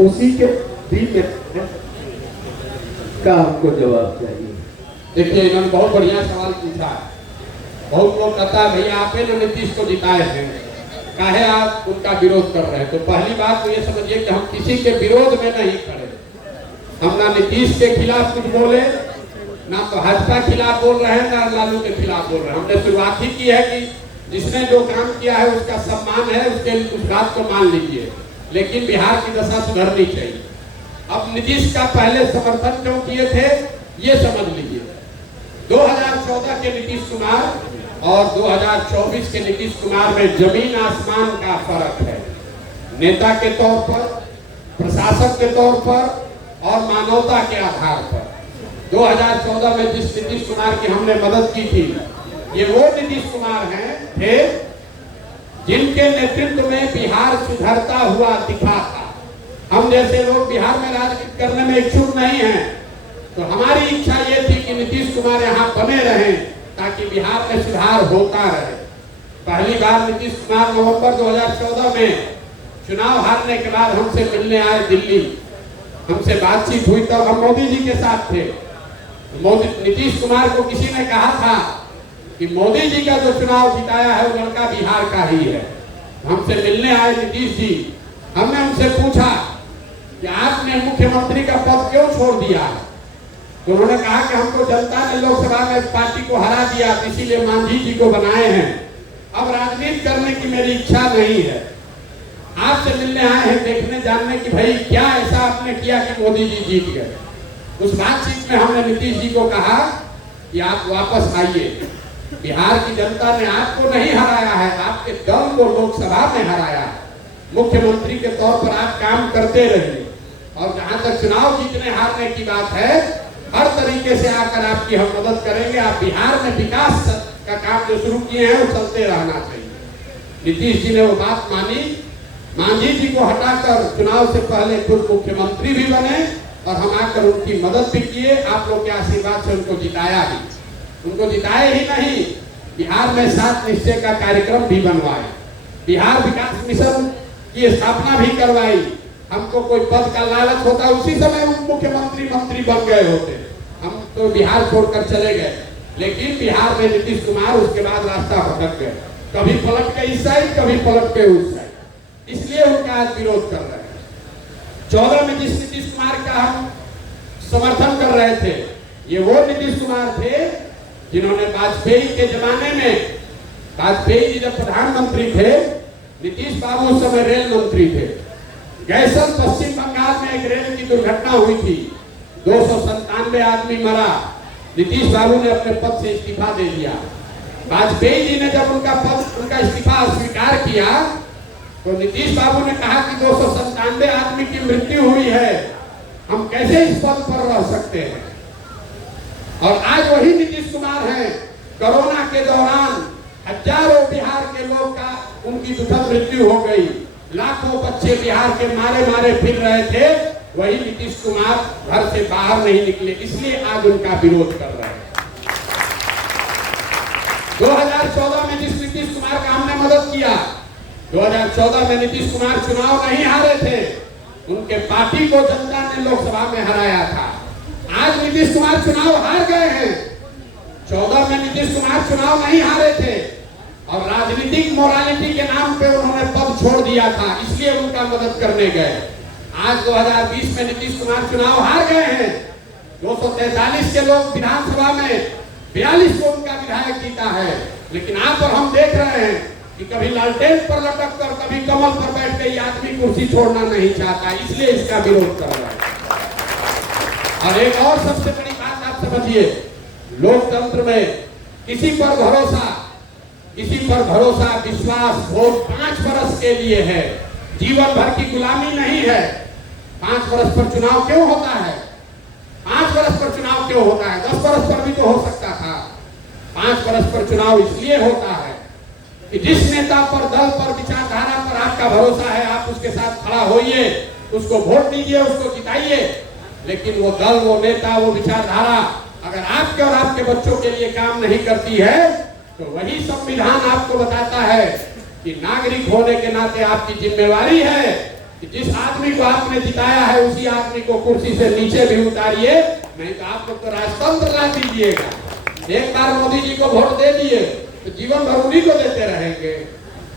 उसी के दिल का हमको जवाब चाहिए। देखिए, इन्होंने बहुत बढ़िया सवाल पूछा। बहुत लोग कहता है भैया आपने ना नीतीश को जिताए हैं, काहे आप उनका विरोध कर रहे हैं। तो पहली बात तो ये समझिए कि हम किसी के विरोध में नहीं खड़े। हम ना नीतीश के खिलाफ कुछ बोले, ना तो भाजपा खिलाफ बोल रहे हैं, ना लालू के खिलाफ बोल रहे हैं। हमने शुरुआत ही की है कि जिसने जो काम किया है उसका सम्मान है, उसके उस बात को मान लीजिए, लेकिन बिहार की दशा सुधरनी चाहिए। अब नीतीश का पहले समर्थन क्यों किए थे ये समझ लीजिए। 2014 के नीतीश कुमार और 2024 के नीतीश कुमार में जमीन आसमान का फर्क है। नेता के तौर पर, प्रशासक के तौर पर और मानवता के आधार पर। 2014 में जिस नीतीश कुमार की हमने मदद की थी, ये वो नीतीश कुमार हैं थे जिनके नेतृत्व में बिहार सुधरता हुआ दिखा था। हम जैसे लोग बिहार में राजनीति करने में इच्छुक नहीं हैं, तो हमारी इच्छा ये थी कि नीतीश कुमार यहाँ बने रहें ताकि बिहार में सुधार होता रहे। पहली बार नीतीश कुमार नवंबर 2014 में चुनाव हारने के बाद हमसे मिलने आए दिल्ली, हमसे बातचीत हुई। तब हम मोदी जी के साथ थे। नीतीश कुमार को किसी ने कहा था कि मोदी जी का जो चुनाव जिताया है वो लड़का बिहार का ही है। हमसे मिलने आए नीतीश जी। हमने उनसे पूछा कि आपने मुख्यमंत्री का पद क्यों छोड़ दिया है। तो उन्होंने कहा कि हमको जनता ने लोकसभा में पार्टी को हरा दिया, इसीलिए मांझी जी को बनाए हैं। अब राजनीति करने की मेरी इच्छा नहीं है। आपसे मिलने आए हैं देखने जानने की भाई क्या ऐसा आपने किया कि मोदी जी जीत गए। उस बातचीत में हमने नीतीश जी को कहा कि आप वापस आइए। बिहार की जनता ने आपको नहीं हराया है, आपके दल को लोकसभा में हराया है। मुख्यमंत्री के तौर पर आप काम करते रहिए, और जहां तक चुनाव जीतने हारने की बात है, हर तरीके से आकर आपकी हम मदद करेंगे। आप बिहार में विकास का काम जो शुरू किए हैं वो चलते रहना चाहिए। नीतीश जी ने वो बात मानी। मांझी जी को हटाकर चुनाव से पहले खुद मुख्यमंत्री भी बने और हम आकर उनकी मदद भी किए। आप लोग के आशीर्वाद से उनको जिताया ही। उनको जिताए ही नहीं, बिहार में 7 निश्चय का कार्यक्रम भी बनवाए, बिहार विकास मिशन की स्थापना भी करवाई। हमको कोई पद का लालच होता उसी समय मुख्यमंत्री मंत्री बन गए होते, हम तो बिहार छोड़कर चले गए। लेकिन बिहार में नीतीश कुमार उसके बाद रास्ता भटक गए, कभी पलट के इस साइड, कभी पलट के उस साइड, इसलिए उनका आज विरोध कर रहे हैं। 14 में जिस नीतीश कुमार का हम समर्थन कर रहे थे, ये वो नीतीश कुमार थे जिन्होंने वाजपेयी के जमाने में, वाजपेयी जी जब प्रधानमंत्री थे, नीतीश बाबू उस समय रेल मंत्री थे। गैसन पश्चिम बंगाल में एक रेल की दुर्घटना हुई थी, 297 आदमी मरा। नीतीश बाबू ने अपने पद से इस्तीफा दे दिया। वाजपेयी जी ने जब उनका इस्तीफा स्वीकार किया, तो नीतीश बाबू ने कहा कि 297 आदमी की मृत्यु हुई है, हम कैसे इस पद पर रह सकते हैं। और आज वही नीतीश कुमार हैं। कोरोना के दौरान हजारों बिहार के लोग का उनकी दुखद मृत्यु हो गई, लाखों बच्चे बिहार के मारे मारे फिर रहे थे। वही नीतीश कुमार घर से बाहर नहीं निकले, इसलिए आज उनका विरोध कर रहे हैं। 2014 में जिस नीतीश कुमार का हमने मदद किया, 2014 में नीतीश कुमार चुनाव नहीं हारे थे, उनके पार्टी को जनता ने लोकसभा में हराया था। आज नीतीश कुमार चुनाव हार गए हैं। 14 में नीतीश कुमार चुनाव नहीं हारे थे और राजनीतिक मोरालिटी के नाम पे उन्होंने पद छोड़ दिया था, इसलिए उनका मदद करने गए। आज 2020 में नीतीश कुमार चुनाव हार गए हैं। 243 के लोग विधानसभा में, 42 को उनका विधायक जीता है। लेकिन आप और हम देख रहे हैं कि कभी लालटेन पर लटक कर, कभी कमल पर बैठ के ये आदमी कुर्सी छोड़ना नहीं चाहता, इसलिए इसका विरोध कर रहा है। और एक और सबसे बड़ी बात आप समझिए, लोकतंत्र में किसी पर भरोसा, विश्वास, वोट 5 वर्ष के लिए है, जीवन भर की गुलामी नहीं है। 5 वर्ष पर चुनाव क्यों होता है? 5 वर्ष पर चुनाव क्यों होता है? 10 वर्ष पर भी तो हो सकता था। 5 वर्ष पर चुनाव इसलिए होता है कि जिस नेता पर, दल पर, विचारधारा पर आपका भरोसा है, आप उसके साथ खड़ा होइए, उसको वोट दीजिए, उसको जिताइए। लेकिन वो दल, वो नेता, वो विचारधारा अगर आपके और आपके बच्चों के लिए काम नहीं करती है, तो वही संविधान आपको बताता है कि नागरिक होने के नाते आपकी जिम्मेवारी है कि जिस आदमी को आपने जिताया है उसी आदमी को कुर्सी से नीचे भी उतारिए, नहीं तो आप लोग तो राजतंत्र ला दीजिएगा। एक बार मोदी जी को वोट दे दिए तो जीवन भर उन्हीं को देते रहेंगे।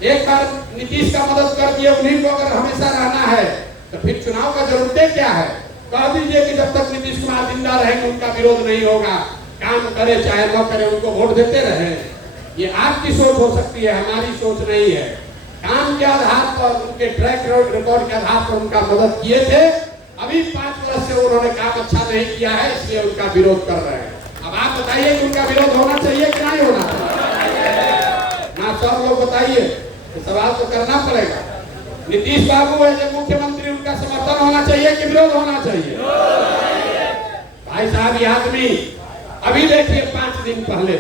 एक बार नीतीश का मदद कर दिए, उन्हीं को अगर हमेशा रहना है तो फिर चुनाव का जरूरत क्या है? कह दीजिए कि जब तक नीतीश कुमार जिंदा रहेंगे उनका विरोध नहीं होगा, काम करे चाहे न करे उनको वोट देते रहे। ये आपकी सोच हो सकती है, हमारी सोच नहीं है। काम के आधार पर, उनके ट्रैक रिकॉर्ड के आधार पर उनका मदद किए थे। अभी 5 वर्ष से उन्होंने काम अच्छा नहीं किया है, इसलिए उनका विरोध कर रहे हैं। अब आप बताइए कि उनका विरोध होना चाहिए कि नहीं होना चाहिए? ना सब लोग बताइए, तो सवाल तो करना पड़ेगा। नीतीश बाबू है जब मुख्यमंत्री, उनका समर्थन होना चाहिए कि विरोध होना चाहिए? भाई साहब, ये आदमी अभी देखिए 5 दिन पहले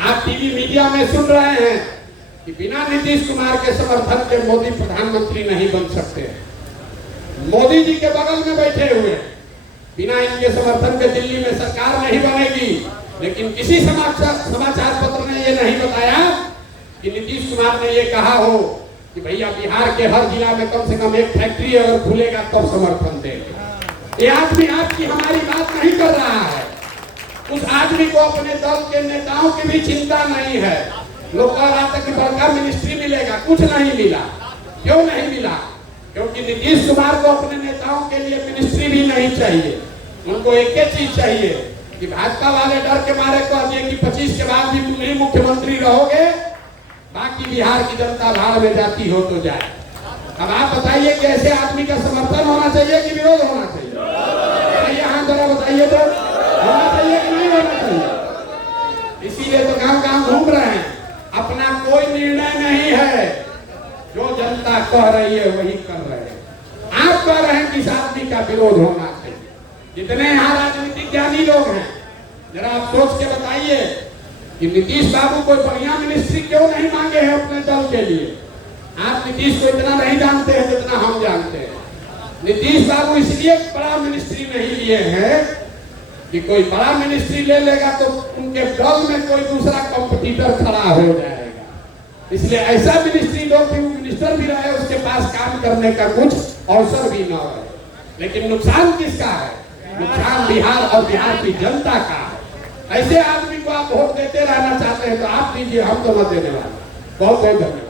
आप टीवी मीडिया में सुन रहे हैं कि बिना नीतीश कुमार के समर्थन के मोदी प्रधानमंत्री नहीं बन सकते। मोदी जी के बगल में बैठे हुए, बिना इनके समर्थन के दिल्ली में सरकार नहीं बनेगी। लेकिन किसी समाचार पत्र ने ये नहीं बताया कि नीतीश कुमार ने ये कहा हो कि भैया बिहार के हर जिला में कम से कम एक फैक्ट्री अगर खुलेगा तब समर्थन देंगे। ये आदमी आपकी हमारी बात नहीं कर रहा है। उस आदमी को अपने दल के नेताओं की भी चिंता नहीं है। लोग कह रहा था कि बड़का मिनिस्ट्री मिलेगा, कुछ नहीं मिला। क्यों नहीं मिला? क्योंकि नीतीश कुमार को अपने नेताओं के लिए मिनिस्ट्री भी नहीं चाहिए। उनको एक ही चीज चाहिए कि भाजपा वाले डर के मारे कह दिए कि 25 के बाद भी तुम ही मुख्यमंत्री रहोगे, बाकी बिहार की जनता भाड़ में जाती हो तो जाए। अब आप बताइए कि ऐसे आदमी का समर्थन होना चाहिए कि विरोध होना चाहिए? यहाँ जरा बताइए तो, होना चाहिए कि नहीं होना चाहिए? इसीलिए तो गांव-गांव घूम रहे हैं। अपना कोई निर्णय नहीं है, जो जनता कह रही है वही कर रहे हैं। आप कह रहे हैं कि इस आदमी का विरोध होना चाहिए। जितने यहाँ राजनीतिक ज्ञानी लोग हैं, जरा आप सोच के बताइए कि नीतीश बाबू कोई बढ़िया मिनिस्ट्री क्यों नहीं मांगे हैं अपने दल के लिए? आप नीतीश को इतना नहीं जानते हैं जितना हम जानते हैं। नीतीश बाबू इसलिए बड़ा मिनिस्ट्री नहीं लिए हैं कि कोई बड़ा मिनिस्ट्री ले लेगा तो उनके दल में कोई दूसरा कंपटीटर खड़ा हो जाएगा। इसलिए ऐसा मिनिस्ट्री दो कि मिनिस्टर भी रहे, उसके पास काम करने का कुछ अवसर भी न रहे। लेकिन नुकसान किसका है? नुकसान बिहार और बिहार की जनता का है। ऐसे आदमी को आप वोट देते रहना चाहते हैं तो आप दीजिए, हम तो मत देने वाले। बहुत बहुत धन्यवाद।